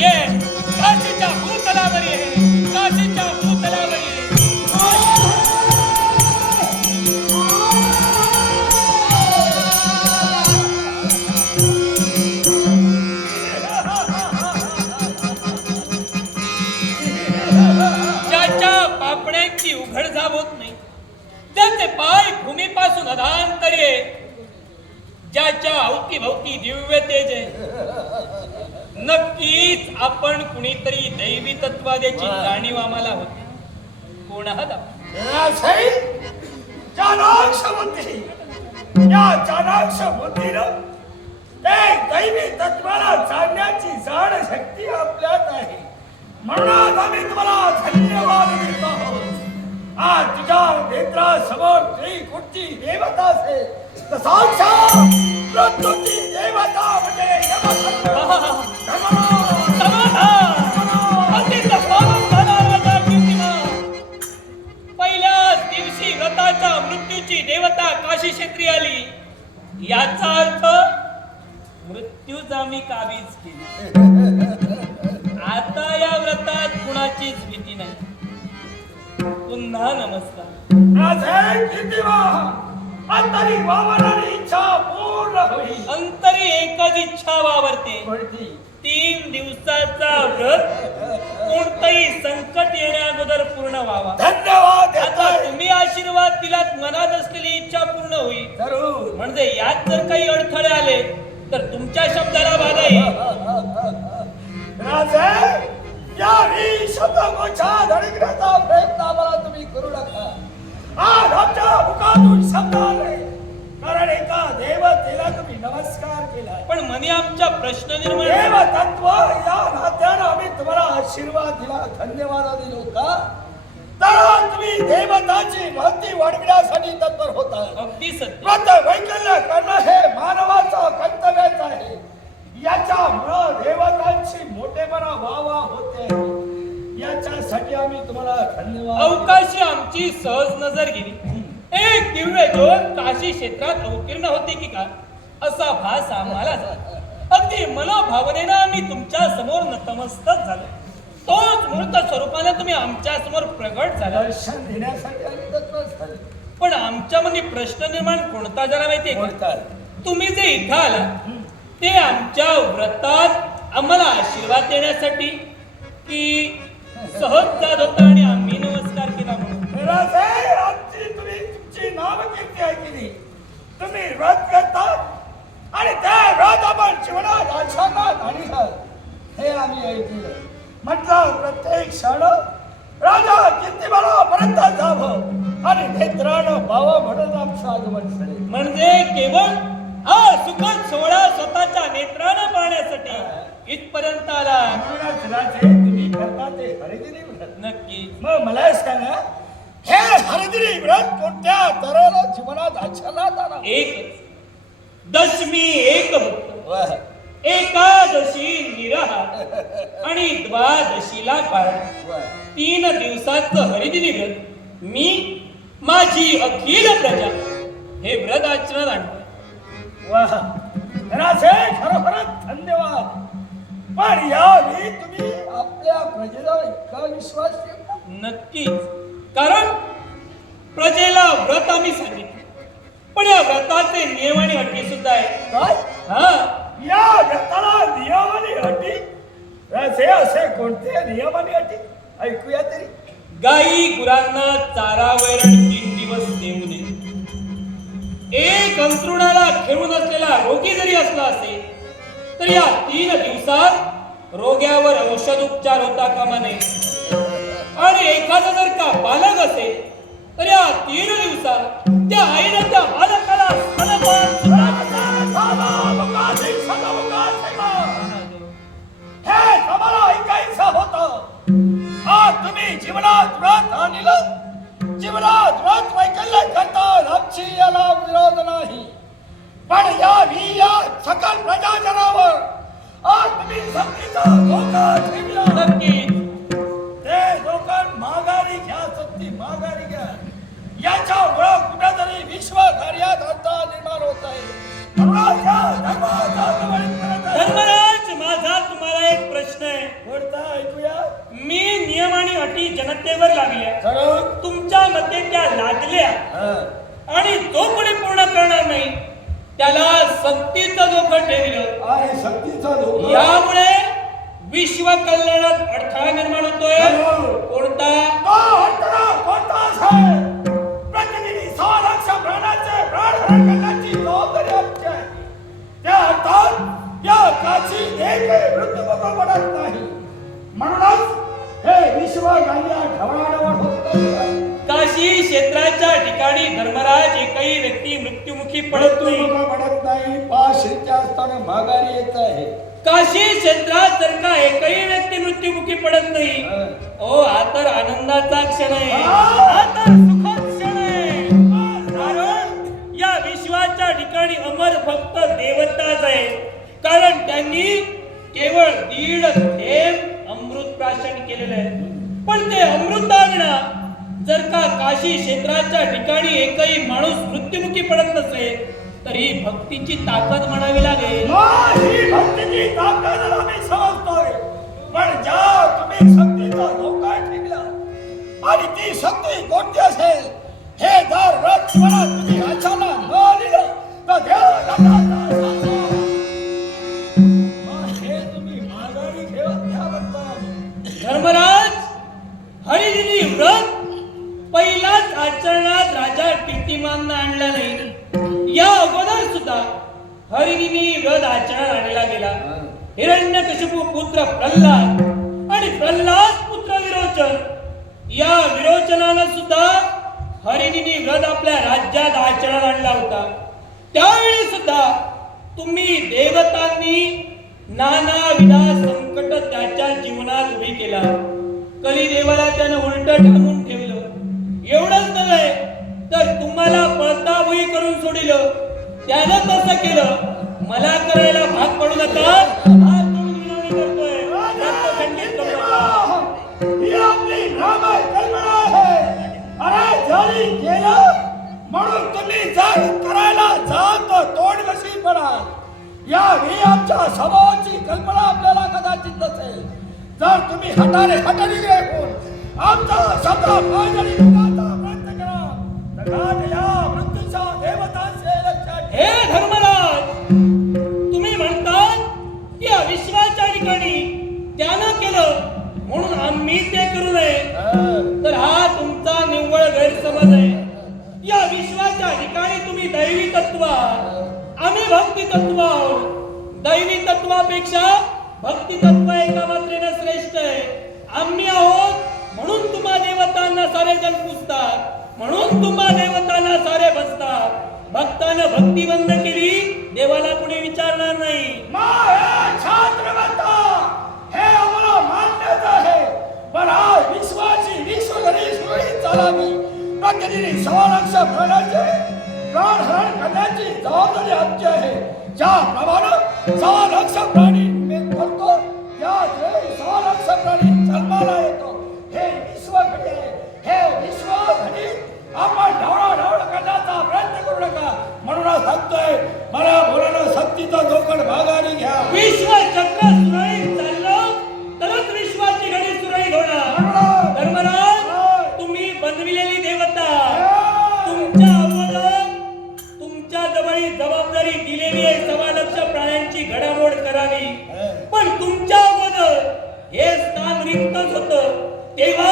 ये काशीच्या भूतलावर ये. काशीच्या भूतलावर ये. ज्याच्या पापण्यांची उघडझाप होत नाही ज्याचे पाय भूमीपासून अधांतरी ज्याच्या अवतीभवती दिव्य तेज आहे नक्कीच आपण कुणीतरी दैवी तत्वाद्याची जाणीव आम्हाला होती. कोण आहात आपण? चाणाक्ष बुद्धी. या चाणाक्ष बुद्धीनं ते दैवी तत्वाला जाणण्याची जाण शक्ती आपल्यात आहे. म्हणूनच आम्ही तुम्हाला धन्यवाद देत आहोत. आज तुझ्या नेत्रासमोर ती कुठची देवता असेल तर साक्षात देवता म्हणजे. पहिल्याच दिवशी व्रताच्या मृत्यूची देवता काशी क्षेत्री आली. याचा अर्थ मृत्यूच आम्ही काबीज केली. आता या व्रतात कुणाचीच भीती नाही. पुन्हा नमस्कार. अंतरी वावरणारी इच्छा पूर्ण होईल. अंतरी एकच इच्छा वावरते. कोणती? तीन दिवसाचा व्रत. कोणतंही संकट येण्या अगोदर पूर्ण व्हावा. धन्यवाद आता. तुम्ही आशीर्वाद दिलात मनात असलेली इच्छा पूर्ण होईल. जरूर. म्हणजे यात जर काही अडथळे आले तर तुमच्या शब्दाला बाधा येईल. राजे याही शब्दकोशा धडकण्याचा प्रयत्न आम्हाला तुम्ही करू नका. आज आमच्या मुखातून शब्द आले कारण एका देवतेला तुम्ही नमस्कार केला. पण मनी आमच्या प्रश्न निर्माण देव तत्व या नात्यानं आम्ही तुम्हाला आशीर्वाद दिला धन्यवाद दिलो का तर तुम्ही देवताची भक्ती वाढविण्यासाठी तत्पर होता. अगदी सत्य. व्रत वैकल्य करणं हे मानवाचं कर्तव्यच आहे. याच्यामुळं देवतांची मोठेपणा व्हावा होते. याच्यासाठी आम्ही तुम्हाला धन्यवाद अवकाशी आमची सहज नजर गेली. एक दिव्य ज्योत काशी क्षेत्रात अवतीर्ण होती की का असा भास आम्हाला झाला. अगदी मनोभावनेनं आम्ही तुमच्यासमोर नतमस्तक झालो. तोच मूर्त स्वरूपाने तुम्ही आमच्यासमोर प्रगट झाला. दर्शन देण्यासाठी आम्ही तत्पर झाले. पण आमच्या मनी प्रश्न निर्माण कोणता जरा माहितीये का? तुम्ही जे इथं आला ते आमच्या व्रतात आम्हाला आशीर्वाद देण्यासाठी की सहज जात होता आणि आम्ही नमस्कार केला म्हणून. तुमची नामकीर्ती ऐकली तुम्ही व्रत करतात आणि त्या व्रत आपण जीवनात आचरणात आणलं हे आम्ही ऐकलं म्हटलं प्रत्येक क्षण राजा कीर्तिमानापर्यंत जावं आणि नेत्रानं पाहावं म्हणून आमचं आगमन झाले. म्हणजे केवळ हा सुखद सोहळा स्वतःच्या नेत्रानं पाहण्यासाठी इथपर्यंत आला. म्हणूनच राजे तुम्ही करता ते हरिगिरी व्रत नक्की मग मला सांगा हे हरिगिरी व्रत कोणत्या तऱ्हेला जीवनात आचरणात आला एक दशमी एक भक्त वाह. एकादशी निराहार आणि द्वादशीला कारण वाह. तीन दिवसाचं हरिदिनी व्रत. मी माझी अखिल प्रजा. हे व्रत आचरणात आणतो. वाह राजे खरोखरच धन्यवाद. पण यावेळी तुम्ही आपल्या प्रजेला इतका विश्वास नक्कीच. कारण प्रजेला व्रत आम्ही सांगितले. पण या व्रताचे नियम आणि अटी सुद्धा आहेत काय? हा. या व्रताला नियम आणि अटी राजे असे कोणते नियम आणि अटी ऐकूया तरी. गाई गुरांना चारा वैरण तीन दिवस देऊ नये. एक अंतरुणाला खेळून असलेला रोगी जरी असला असेल तर या तीन दिवसात रोग्यावर औषध उपचार होता कामा नये. आणि एखादा जर का बालक असेल तर या तीन दिवसात त्या आईनं त्या बालकाला स्तनपान सुद्धा हे आम्हाला ऐकायचं होतं आज तुम्ही जीवनात व्रत आणलं जीवनात व्रत वैकल्य करतात आमची याला विरोध नाही पण या या सकल प्रजाजनावर आज तुम्ही सक्तीचा धोका ठेवला. नक्कीच. धर्मराज माझा तुम्हाला एक प्रश्न आहे. ऐकूया. मी नियम आणि अटी जनतेवर लावल्या खरं? तुमच्या मते त्या लादल्या. आणि जो कोणी पूर्ण करणार नाही त्याला सक्तीचं जोखड ठेवलं. आहे सक्तीचा धोका यामुळे विश्व कल्याणात अडथळा निर्माण होतोय. कोणता? मृत्युमुखी पडत नाही. पडत नाही. पाच शिरच्या असताना माघारी येत आहे. काशी क्षेत्रात जर का एकही व्यक्ती मृत्युमुखी पडत नाही. ओ हा तर आनंदाचा क्षण आहे. हा. तर सुखद क्षण आहे. कारण या विश्वाच्या ठिकाणी अमर फक्त देवताच आहे कारण त्यांनी केवळ दीड थेंब अमृत प्राशन केलेलं आहे. पण ते अमृताविना जर का काशी क्षेत्राच्या ठिकाणी एकही माणूस मृत्युमुखी पडत नसेल तर ही भक्तीची ताकद म्हणावी लागेल. ही भक्तीची ताकद आम्ही समजतोय. पण ज्या तुम्ही शक्तीचा धोका ठेवला आणि ती शक्ती कोणती असेल हे जर रथ मला तुम्ही अचानक न दिलं तर देव धर्मराज हरिदिनी व्रत पहिलाच आचरणात राजा कीर्तिमाननं आणला नाही. या अगोदर सुद्धा हरिदिनी व्रत आचरणात आणला गेला. हिरण्य कशपू पुत्र प्रल्हाद आणि प्रल्हाद पुत्र विरोचन. या विरोचनानं सुद्धा हरिणी व्रत आपल्या राज्यात आचरणात आणला होता. त्यावेळी सुद्धा तुम्ही देवतांनी नाना विधा संकट त्याच्या जीवनात उभी केला. कलिदेवाला त्यानं उलट ठेवून ठेवलं. एवढंच नव्हे तर तुम्हाला पळता करून सोडिलं. त्यानं तसं केलं. मला करायला भाग पडू नका. हा तुम्ही आपली नामय आहे. अरे झाली गेलं म्हणून तुम्ही जाग करायला जात तोड कशी पडाल या ही आमच्या स्वभावाची कल्पना आपल्याला कदाचित नसेल. जर तुम्ही हटारे हटारी ऐकून आमचा शब्द हे धर्मराज तुम्ही म्हणतात की या विश्वाच्या ठिकाणी त्यानं केलं म्हणून आम्ही ते करू नये. तर हा तुमचा निव्वळ गैरसमज आहे. या विश्वाच्या ठिकाणी तुम्ही दैवी तत्व आम्ही भक्ती तत्व आहोत दैवी तत्वापेक्षा भक्ती तत्व एका मात्रेनं श्रेष्ठ आहे. आम्ही आहोत म्हणून तुम्हा देवतांना सारे जण पुजतात. म्हणून तुम्हा देवतांना सारे बसतात. भक्तानं भक्ती बंद केली देवाला कुणी विचारणार नाही. हे आम्हाला मान्यच आहे. पण आज विश्वाची विश्वघरी सुरळीत चालावी. प्रतिनिधी सव्वा लक्ष प्राणहरण करण्याची जबाबदारी आमची आहे. ज्याप्रमाणे सव्वा लक्ष प्राणी करतो त्या वेळी प्राणी जन्माला येतो. हे विश्वघडी आहे. आपण ढवळा ढवळ करण्याचा प्रयत्न करू नका. म्हणूनच सांगतोय मला सक्तीचा भागाने घ्या. विश्व चक्र सुरळीत चाललं तरच विश्वाची घडी सुरळीत होणार. धर्मराज तुम्ही बनविलेली देवता. तुमच्या अगोदर तुमच्या जवळ जबाबदारी दिलेली आहे सव्वा लक्ष प्राण्यांची घडामोड करावी. पण तुमच्या अगोदर हे स्थान रिक्तच होत. तेव्हा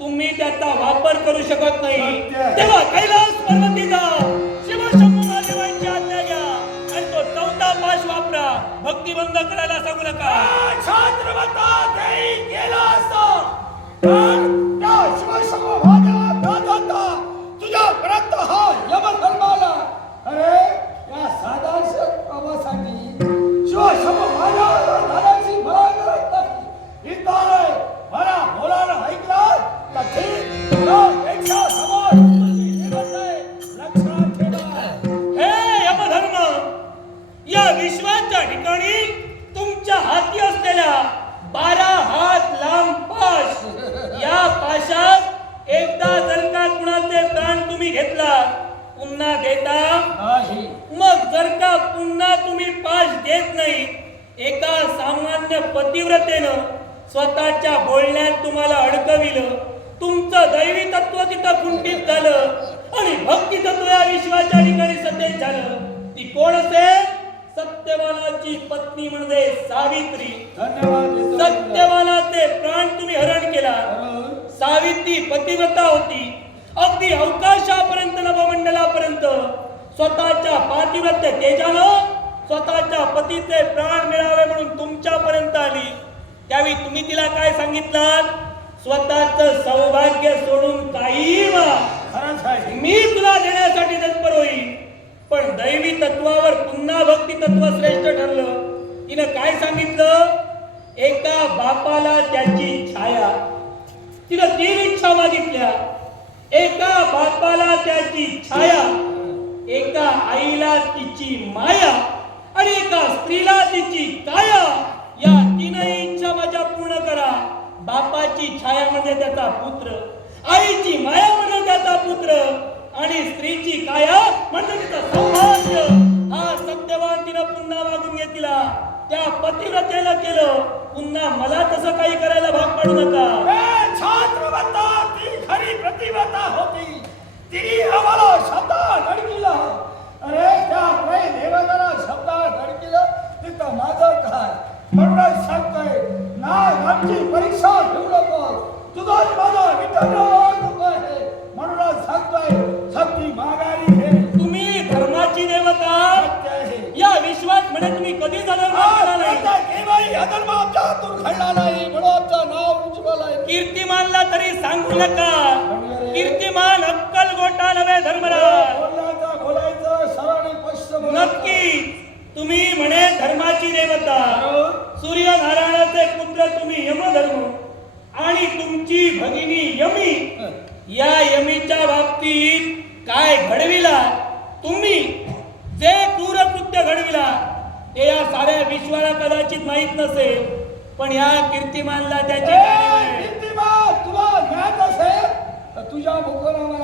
तुम्ही त्याचा वापर करू शकत नाही. तेव्हा कैलास पर्वतीचा शिव शंभू महादेवांची आज्ञा घ्या. आणि तो चौथा पाश वापरा. भक्ती बंद करायला सांगू नका. छात्रवता देई गेला असता एका सामान्य पतिव्रतेनं स्वतःच्या बोलण्यात तुम्हाला अडकविलं. तुमचं दैवी तत्व तिथं कुंठित झालं आणि भक्ती तत्व या विश्वाच्या ठिकाणी सतेज झालं. ती कोण असेल? सत्यवानाची पत्नी म्हणजे सावित्री. सत्यवानाचे प्राण तुम्ही हरण केला. सावित्री पतिव्रता होती. अगदी अवकाशापर्यंत नभमंडलापर्यंत स्वतःच्या पातिव्रत्य तेजानं स्वतःच्या पतीचे प्राण मिळावे म्हणून तुमच्यापर्यंत आली. त्यावेळी तुम्ही तिला काय सांगितलं स्वतःच सौभाग्य सोडून काही मी तुला देण्यासाठी तत्पर होईल पण दैवी तत्वावर पुन्हा भक्ती तत्व श्रेष्ठ ठरलं. तिनं काय सांगितलं? एका बापाला त्याची छाया. तिनं तीन इच्छा मागितल्या. एका बापाला त्याची छाया. एका आईला तिची माया. आणि एका स्त्रीला तिची काया. या तीनही इच्छा माझ्या पूर्ण करा. बापाची छाया म्हणजे त्याचा पुत्र आईची माया म्हणजे त्याचा पुत्र आणि स्त्रीची काया म्हणजे तिचा सौभाग्य. हा सत्यवान तिनं पुन्हा वागून घेतला. त्या पतिव्रतेला केलं. पुन्हा मला तसं काही करायला भाग पाडू नका. छात्रवता ती खरी प्रतिभा होती. ती आम्हाला शब्दा धडकिला अरे त्या काही देवताला शब्दा अडकिलं. तिथं माझं काय म्हणून नका कीर्तिमान अक्कल गोटा नव्हे धर्मराज. नक्की तुम्ही म्हणे धर्माची देवता. सूर्यनारायणाचे पुत्र तुम्ही यमधर्म. आणि तुमची भगिनी यमी. या यमीच्या बाबतीत काय घडविला? तुम्ही जे क्रूर कृत्य घडविला ते या साऱ्या विश्वाला कदाचित माहीत नसेल पण या कीर्तिमानला त्याची जाणीव ए, आहे. कीर्तिमान, तुला ज्ञात असेल तर तुझ्या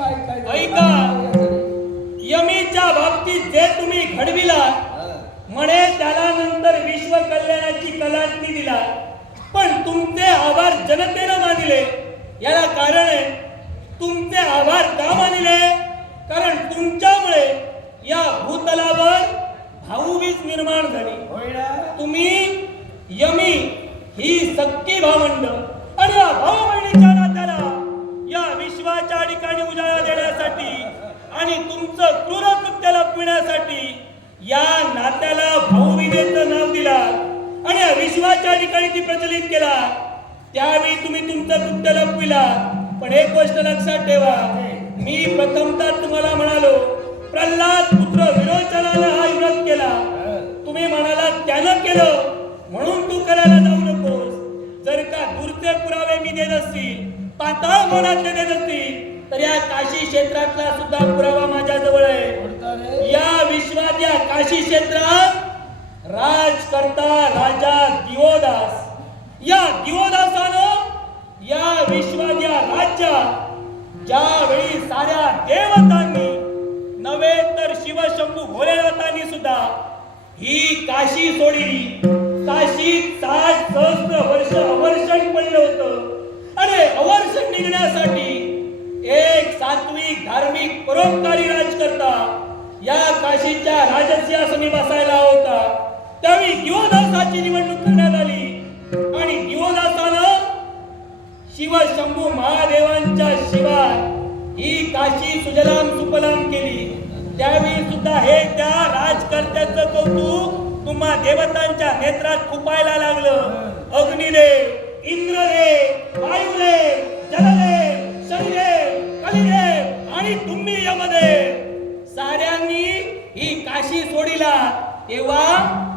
ऐकायचं ऐका. यमीच्या बाबतीत जे तुम्ही घडविला म्हणे त्याला नंतर विश्व कल्याणाची कलाटणी दिला. पण तुमचे आभार जनतेनं मानिले. याला कारण आहे तुमचे आभार का मानिले? कारण तुमच्यामुळे या भूतलावर भाऊबीज निर्माण झाली? तुम्ही यमी ही सक्की भावंड. आणि या विश्वाच्या ठिकाणी उजाळा देण्यासाठी आणि तुमचं क्रूर लपविण्यासाठी या नात्याला भाऊविजेचं नाव दिला आणि या विश्वाच्या ठिकाणी ती प्रचलित केला त्यावेळी तुम्ही तुमचं कृत्य लपविला पण एक गोष्ट लक्षात ठेवा. मी प्रथमतः तुम्हाला म्हणालो प्रल्हाद पुत्र विरोचनानं हा विरोध केला. तुम्ही म्हणाला त्यानं केलं. म्हणून तू करायला जाऊ नकोस. जर का दूरचे पुरावे मी देत असतील पाताळ मनातले देत असतील तर या काशी क्षेत्रातला सुद्धा पुरावा माझ्याजवळ आहे. या विश्वात या काशी क्षेत्रात राजकर्ता राजा दिवोदास. या दिवोदासानं या विश्वात या राज्यात ज्यावेळी साऱ्या देवतांनी नव्हे तर शिवशंभू भोलेनाथांनी सुद्धा ही काशी सोडली. काशीत सात सहस्त्र वर्ष अवर्षण पडलं होतं. आणि अवर्ष निघण्यासाठी एक सात्विक धार्मिक परोपकारी राजकर्ता या काशीच्या राजसिंहासनी बसायला होता. त्यावेळी दिवोदासाची निवडणूक करण्यात आली. आणि दिवोदासानं शिवशंभू महादेवांच्या शिवाय ही काशी सुजलाम सुपलाम केली. त्यावेळी सुद्धा हे त्या राजकर्त्याच कौतुक तुम्हा देवतांच्या नेत्रात खुपायला लागलं. अग्निदेव इंद्र रे वायू रे जल रे आणि तुम्ही यमदे साऱ्यांनी ही काशी सोडिला. तेव्हा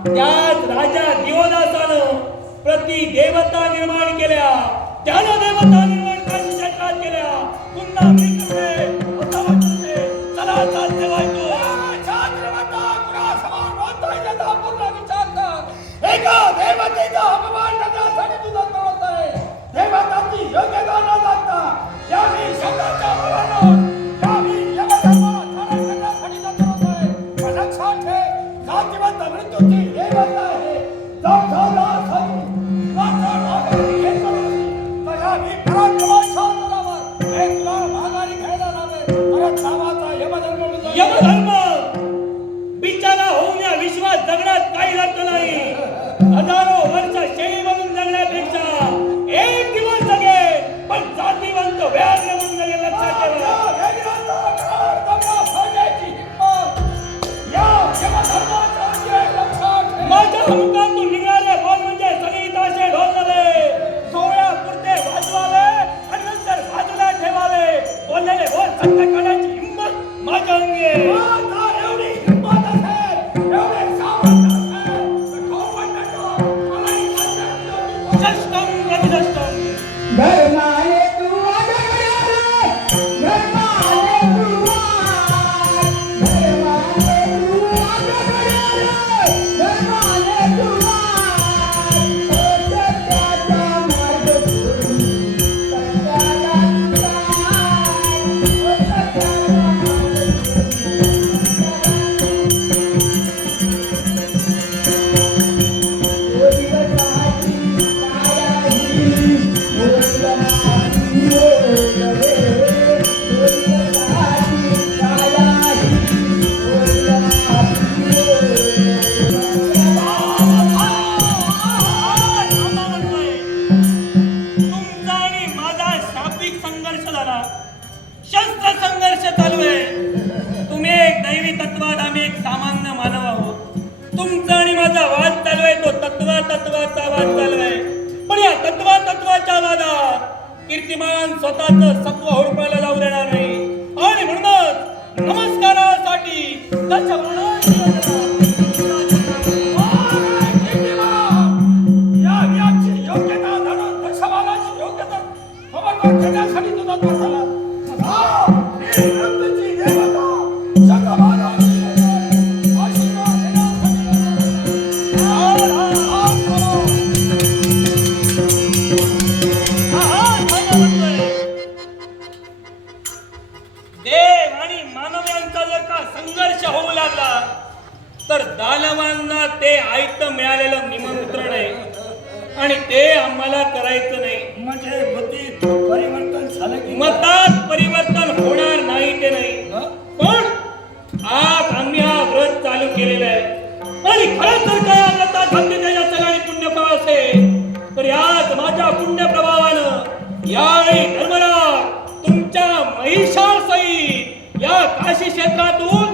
त्याच राजा दिवदासानं प्रति देवता निर्माण केल्या. त्याला देवता किमान स्वतःच सत्व होडपायला जाऊ देणार नाही. आणि म्हणूनच नमस्कारासाठी त्याच्या तर दानवांना ते आयत मिळालेलं निमंत्रण आहे. आणि ते आम्हाला करायचं नाही. म्हणजे मतीत परिवर्तन झालं की मतात परिवर्तन होणार नाही ते नाही. पण आज आम्ही हा व्रत चालू केलेला आहे. आणि खरं तर काय व्रतात भक्ती त्याच्या पुण्यप्रवास आहे तर याच माझ्या पुण्यप्रभावानं यावेळी धर्मराज तुमच्या महिषासहित या काशी क्षेत्रातून